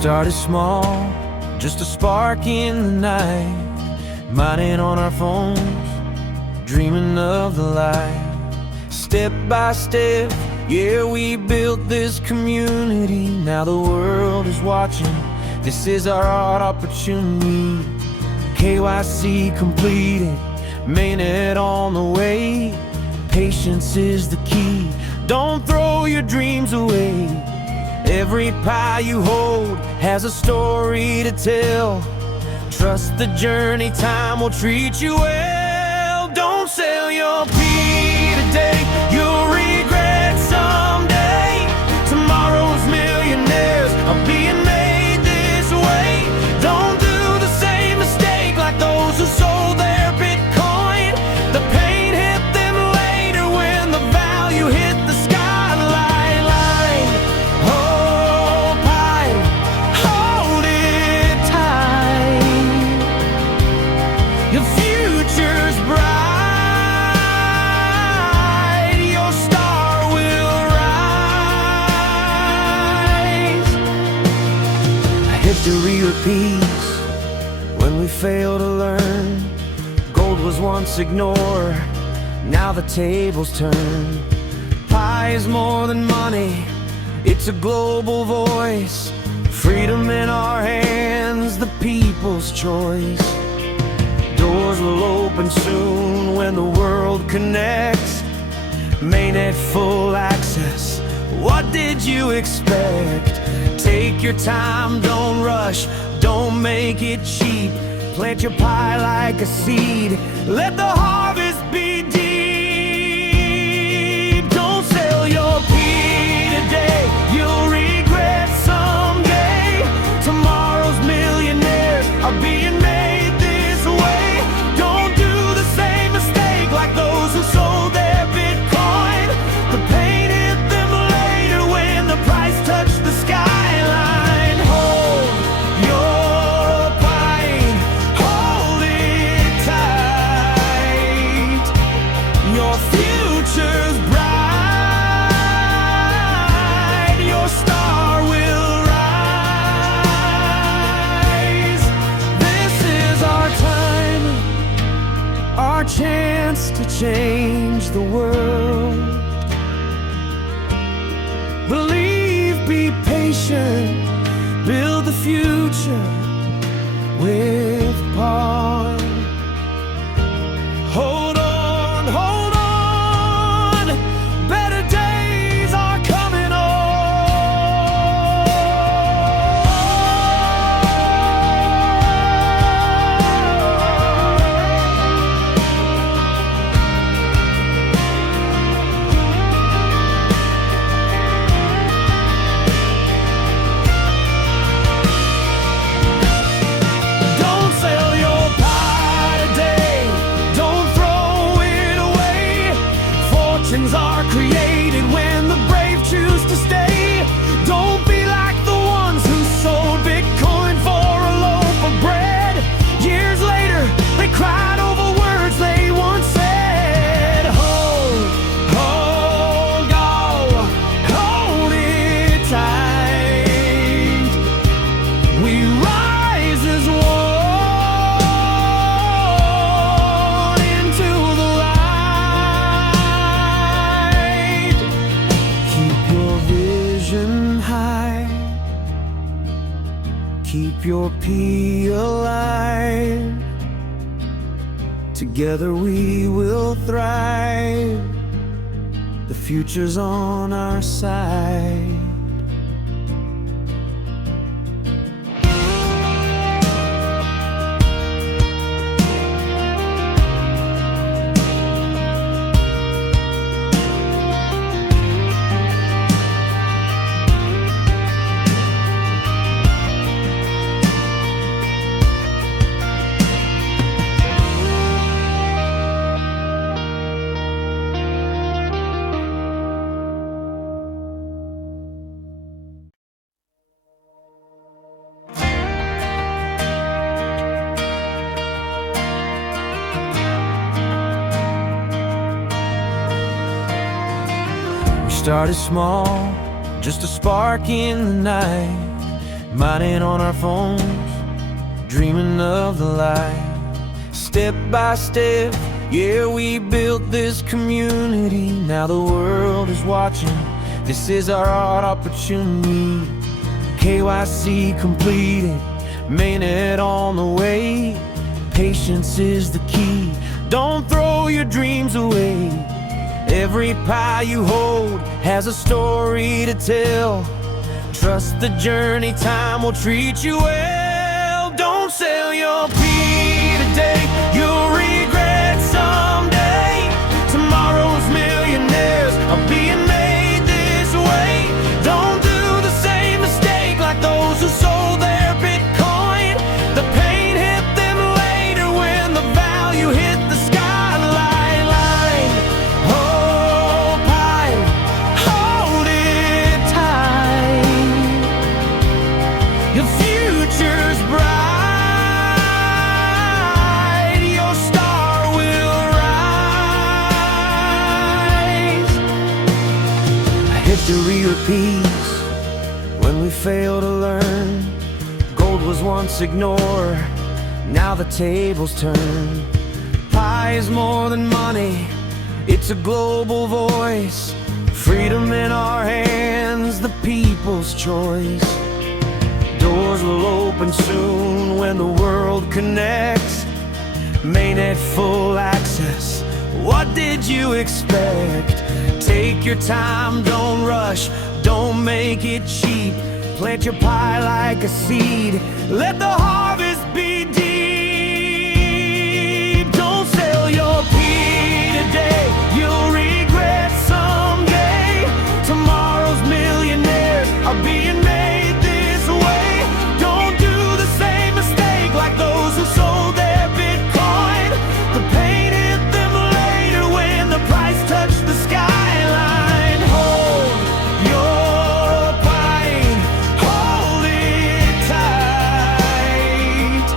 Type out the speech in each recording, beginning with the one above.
Started small, just a spark in the night, mining on our phones, dreaming of the light. Step by step, yeah, we built this community. Now the world is watching, this is our opportunity. KYC completed, mainnet on the way. Patience is the key, don't throw your dreams away. Every pie you hold has a story to tell. Trust the journey, time will treat you well. Don't sell your pea today, you'll regret someday. Tomorrow's millionaires are being made this way. Don't do the same mistake like those who sold their Bitcoin. The pain hit them later when the value hit the skyline line. Hold tight, hold it tight. Your future's bright, your star will rise. History repeats when we fail to learn. Gold was once ignored, now the tables turn. Pie is more than money, it's a global voice. Freedom in our hands, the people's choice. Doors will open soon when the world connects. Mainnet full access, what did you expect? Take your time, don't rush, don't make it cheap. Plant your pie like a seed, let the harvest be deep. Don't sell your pea today, you'll regret someday. Tomorrow's millionaires are being made this way. Don't do the same mistake like those who sold their Bitcoin. The pain hit them later when the price touched the skyline. Hold your pine, hold it tight. Your future's bright, your star will rise. This is our time, our chance to change the world. Believe, be patient, build the future with Paul. Hold on, better days are coming on. Don't sell your pie today, don't throw it away. Fortunes are created when the brave choose to stay. Don't be like the ones who sold Bitcoin for a loaf of bread. Years later, they cried over words they once said. Hold it tight. We rise as one into the light. Keep your vision high, keep your pea alive. Together we will thrive, the future's on our side. Started small, just a spark in the night, mining on our phones, dreaming of the light. Step by step, yeah, we built this community. Now the world is watching, this is our opportunity. KYC completed, mainnet on the way. Patience is the key, don't throw your dreams away. Every pie you hold has a story to tell. Trust the journey, time will treat you well. Don't sell your pea today, you'll regret someday. Tomorrow's millionaires are being made this way. Don't do the same mistake like those who sold their Bitcoin. The pain hit them later when the value hit the skyline line. Hold tight, hold it tight. Your future's bright, your star will rise. History repeats when we fail to learn. Gold was once ignored, now the tables turn. Pie is more than money, it's a global voice. Freedom in our hands, the people's choice. Doors will open soon when the world connects. Mainnet full access, what did you expect? Take your time, don't rush, don't make it cheap. Plant your pie like a seed, let the harvest be deep. Don't sell your pea today, you'll regret someday. Tomorrow's millionaires are being made this way. Don't do the same mistake like those who sold their Bitcoin. The pain hit them later when the price touched the skyline. Hold your pine, hold it tight.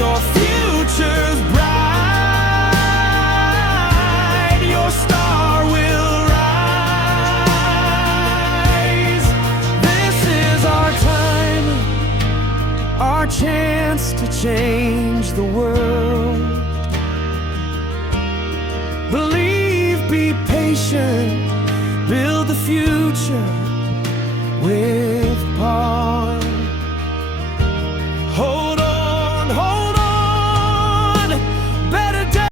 Your future's bright, your star will rise. This is our time, our chance to change the world. Believe, be patient, build the future with